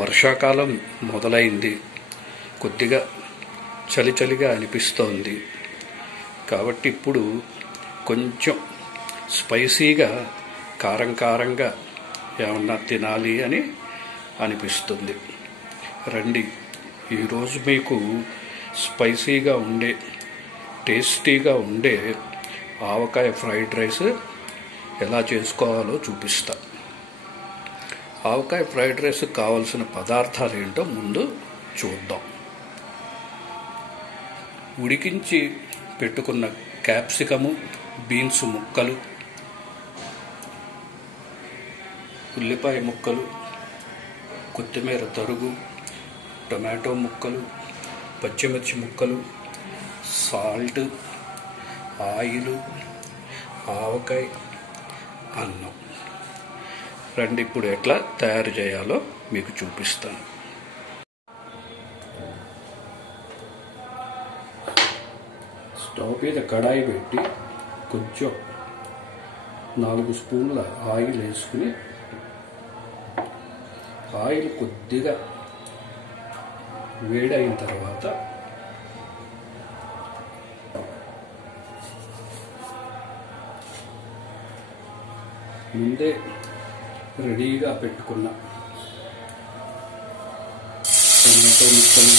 వర్షాకాలం మొదలైంది. కొద్దిగా చలిగా అనిపిస్తోంది. కాబట్టి ఇప్పుడు కొంచెం స్పైసీగా కారంగా ఏమన్నా తినాలి అని అనిపిస్తుంది. రండి, ఈరోజు మీకు స్పైసీగా ఉండే, టేస్టీగా ఉండే ఆవకాయ ఫ్రైడ్ రైస్ ఎలా చేసుకోవాలో చూపిస్తా. ఆవకాయ ఫ్రైడ్ రైస్ కావాల్సిన పదార్థాలు ఏంటో ముందు చూద్దాం. ఉడికించి పెట్టుకున్న క్యాప్సికము, బీన్స్ ముక్కలు, ఉల్లిపాయ ముక్కలు, కొత్తిమీర తరుగు, టొమాటో ముక్కలు, పచ్చిమిర్చి ముక్కలు, సాల్ట్, ఆయిల్, ఆవకాయ, అన్నం. రండి, ఇప్పుడు ఎట్లా తయారు చేయాలో మీకు చూపిస్తాను. స్టవ్ మీద కడాయి పెట్టి కొంచెం 4 స్పూన్ల ఆయిల్ వేసుకుని, ఆయిల్ కొద్దిగా వేడైన తర్వాత ముందే రెడీగా పెట్టుకున్న టమాటో ముక్కలు,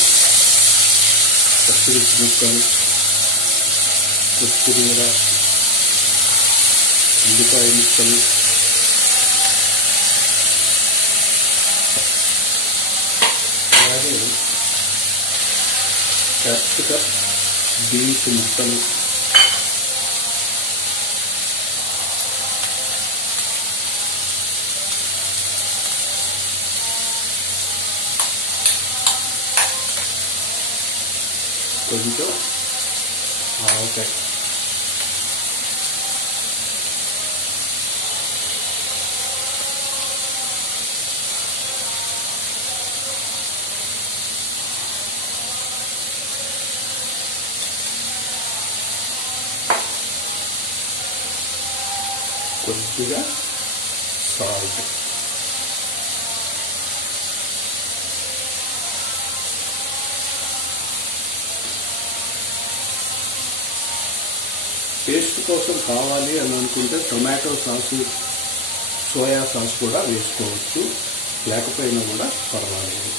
పచ్చిమిర్చి ముక్కలు, కొత్తిమీర, ఉల్లిపాయ ముక్కలు, అలాగే క్యాప్సికమ్, బీన్స్ ముక్కలు, కొంచెం ఆవకాయ, కొద్దిగా సాల్ట్, టేస్ట్ కోసం కావాలి అని అనుకుంటే టొమాటో సాసు, సోయా సాస్ కూడా వేసుకోవచ్చు, లేకపోయినా కూడా పర్వాలేదు.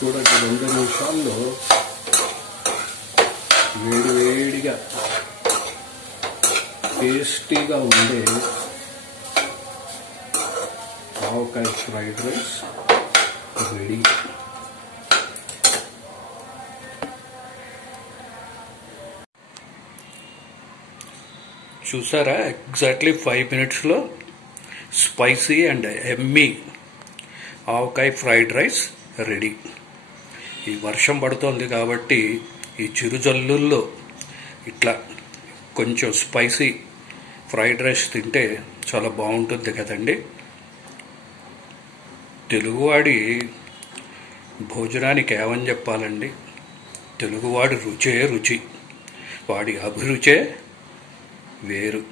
చూడండి, 2 నిమిషాల్లో వేడిగా టేస్టీగా ఉండే ఆవకాయ ఫ్రైడ్ రైస్ రెడీ. చూసారా, ఎగ్జాక్ట్లీ 5 మినిట్స్లో spicy and Emmy avakaya fried rice ready. ఈ వర్షం పడుతోంది కాబట్టి ఈ చిరుజల్లుల్లో ఇట్లా కొంచెం స్పైసీ ఫ్రైడ్ రైస్ తింటే చాలా బాగుంటుంది కదండి. తెలుగువాడి భోజనానికి ఏమని చెప్పాలండి? తెలుగువాడి రుచే రుచి, వాడి అభిరుచే వేరు.